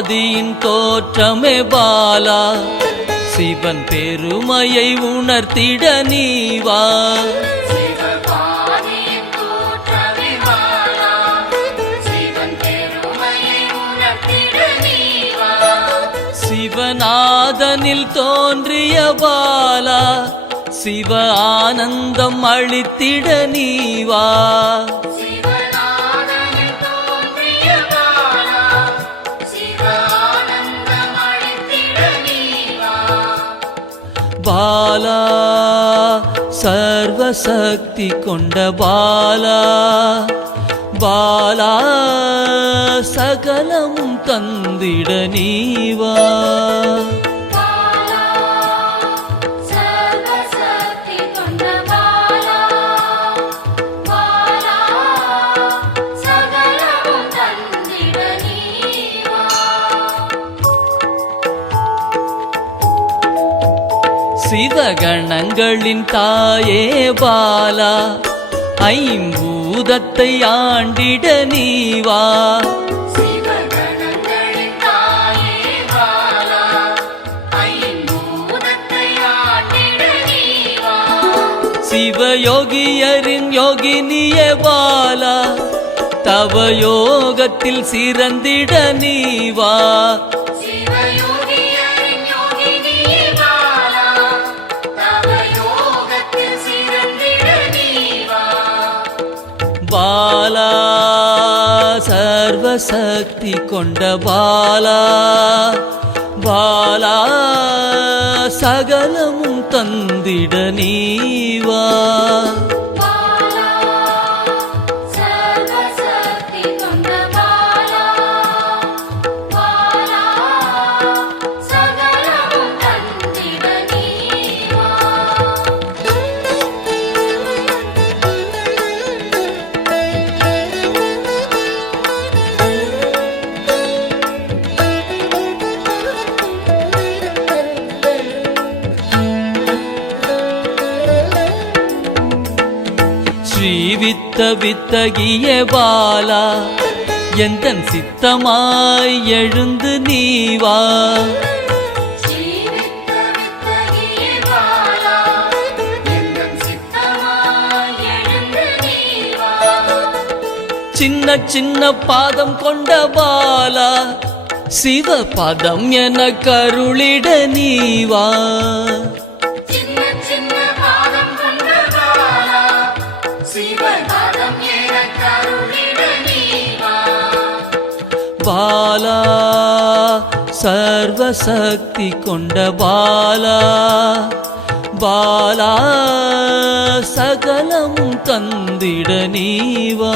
ஆதியின் தோற்றமே பாலா, சிவன் பெருமையை உணர்த்திட நீவா. சிவநாதனில் தோன்றிய பாலா, சிவ ஆனந்தம் அளித்திட நீவா. பாலா சர்வசக்தி கொண்ட பாலா, பாலா சகலமும் தந்திட நீவா. சிவகணங்களின் தாயே பாலா, ஐம்பூதத்தை ஆண்டிட நீவா. சிவயோகியரின் யோகினியே பாலா, தவ யோகத்தில் சிறந்திட நீவா. பாலா சர்வசக்தி கொண்ட பாலா, பாலா சகலமும் தந்திட நீவா. ஸ்ரீவித்த வித்தகிய பாலா, எந்தன் சித்தமாய் எழுந்து நீவா. சின்ன சின்ன பாதம் கொண்ட பாலா, சிவ பதம் என கருளிட நீவா. பாலா சர்வசக்தி கொண்ட பாலா, பாலா சகலமும் தந்திட நீவா.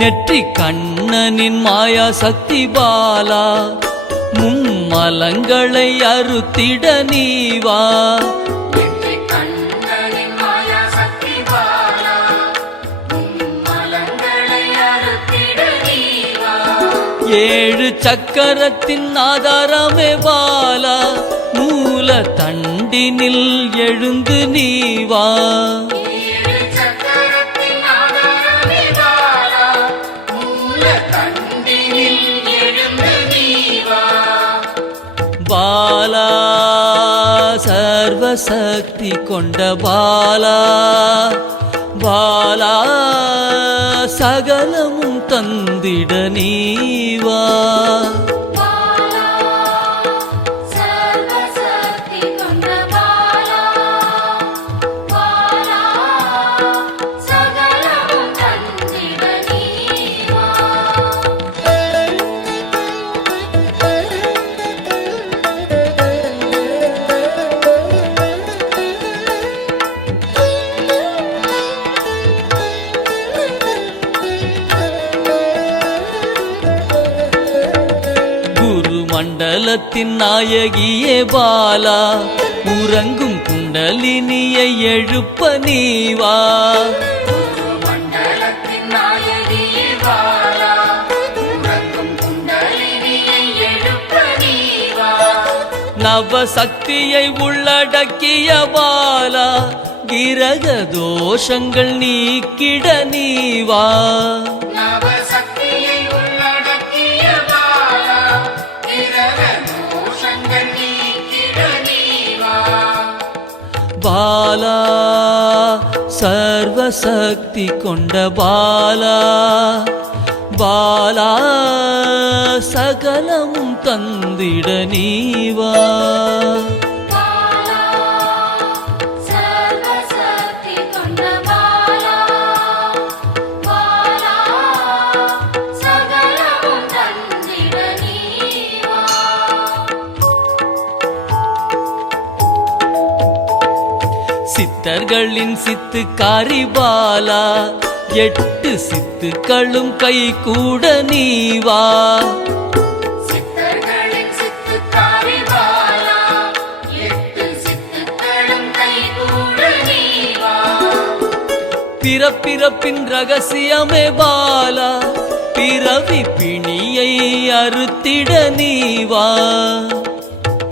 நெற்றி கண்ணனின் மாயா சக்தி பாலா, மும்மலங்களை அறுத்திட நீவா. ஏழு சக்கரத்தின் ஆதாரமே பாலா, மூல தண்டினில் எழுந்து நீவா. பாலா சர்வசக்தி கொண்ட பாலா, பாலா சகலமும் தந்திட நீவா. மண்டலத்தின் நாயகியே பாலா, உறங்கும் குண்டலினியை எழுப்ப நீவா. மண்டலத்தின் நாயகியே பாலா, நவசக்தியை உள்ளடக்கிய பாலா கிரக தோஷங்கள் நீக்கிட நீவா நவசக்தியை உள்ளடக்கிய பாலா கிரக தோஷங்கள் நீக்கிட நீவா பாலா சர்வசக்தி கொண்ட பாலா பாலா சகலமும் தந்திட நீவா பாலா சர்வசக்தி கொண்ட பாலா பாலா சகலமும் தந்திட நீவா சித்தர்களின் சித்துக்காரி பாலா 8 சித்துக்களும் கை கூட நீவா சித்தர்களின் சித்துக்காரி பாலா 8 சித்துக்களும் கைகூட நீவா பிறப்பிறப்பின் ரகசியமே பாலா பிறவி பிணியை அறுத்திட நீவா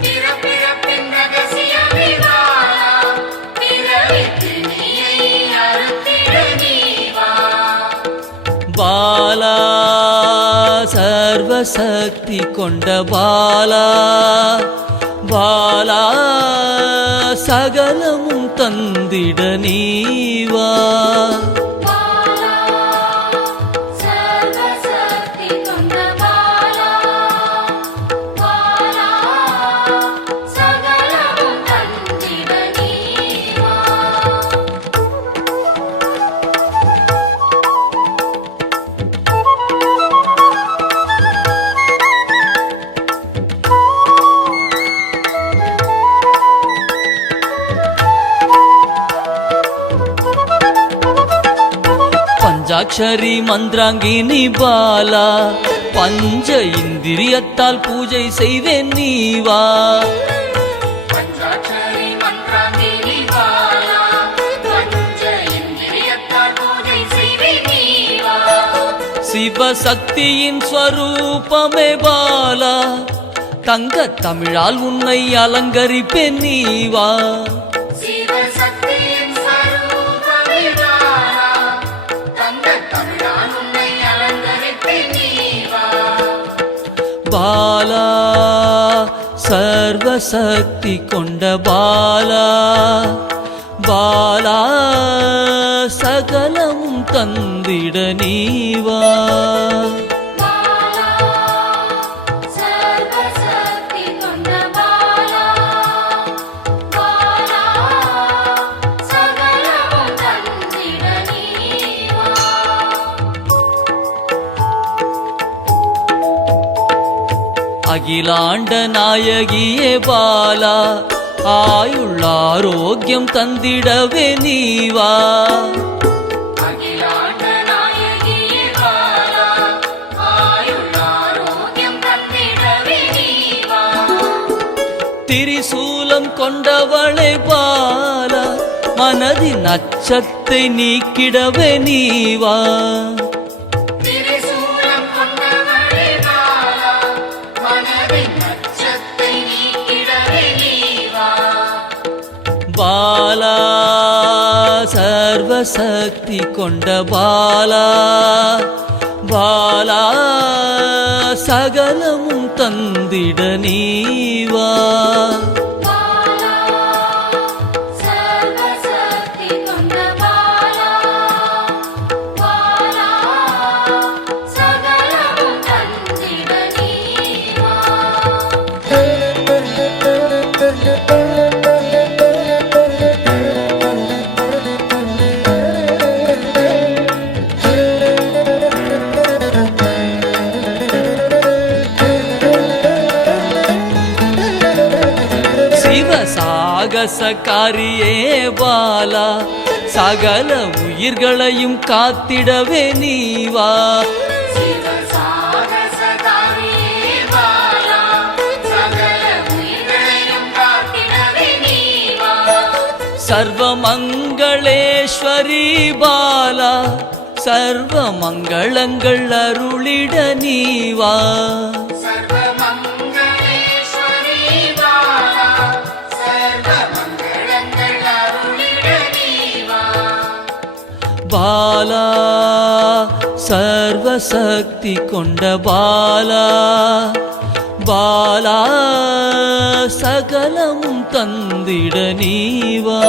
பிறப்பிறப்பின் ரகசியமே பாலா பிறவி பிணியை அறுத்திட நீவா பாலா சர்வசக்தி கொண்ட பாலா பாலா சகலமும் தந்திட நீவா பாலா சர்வசக்தி கொண்ட பாலா பாலா சகலமும் தந்திட நீவா பஞ்சாட்சரி மந்திராங்கினி பாலா பஞ்ச இந்திரியத்தால் பூஜை செய்வேன் நீவா பஞ்சாட்சரி மந்திராங்கினி பாலா பஞ்ச இந்திரியத்தால் பூஜை செய்வே நீவா சிவசக்தியின் ஸ்வரூபமே பாலா தங்க தமிழால் உன்னை அலங்கரிப்பேன் நீவா சிவசக்தியின் ஸ்வரூபமே பாலா தங்க தமிழால் உன்னை அலங்கரிப்பேன் நீவா பாலா சர்வசக்தி கொண்ட பாலா பாலா சகலமும் தந்திட நீவா பாலா சர்வசக்தி கொண்ட பாலா பாலா சகலமும் தந்திட நீவா அகிலாண்ட நாயகியே பாலா ஆயுள் ஆரோக்கியம் தந்திடவே நீவா அகிலாண்ட நாயகியே பாலா ஆயுள் ஆரோக்கியம் தந்திடவே நீவா திரிசூலம் கொண்டவளை பாலா மனதின் அச்சத்தை நீக்கிடவே நீவா திரிசூலம் கொண்டவளே பாலா மனதின் அச்சத்தை நீக்கிடவே நீவா பாலா சர்வசக்தி கொண்ட பாலா பாலா சகலமும் தந்திட நீவா பாலா சர்வசக்தி கொண்ட பாலா பாலா சகலமும் தந்திட நீவா சாகசக்காரியே பாலா சகல உயிர்களையும் காத்திடவே நீவா சிவசாகசகாரியே பாலா சகல உயிர்களையும் காத்திடவே நீவா சர்வமங்களேஸ்வரி பாலா சர்வ மங்களங்கள் அருளிட நீவா சர்வமங்களேஸ்வரி பாலா பாலா சர்வசக்தி கொண்ட பாலா பாலா சகலமும் தந்திட நீவா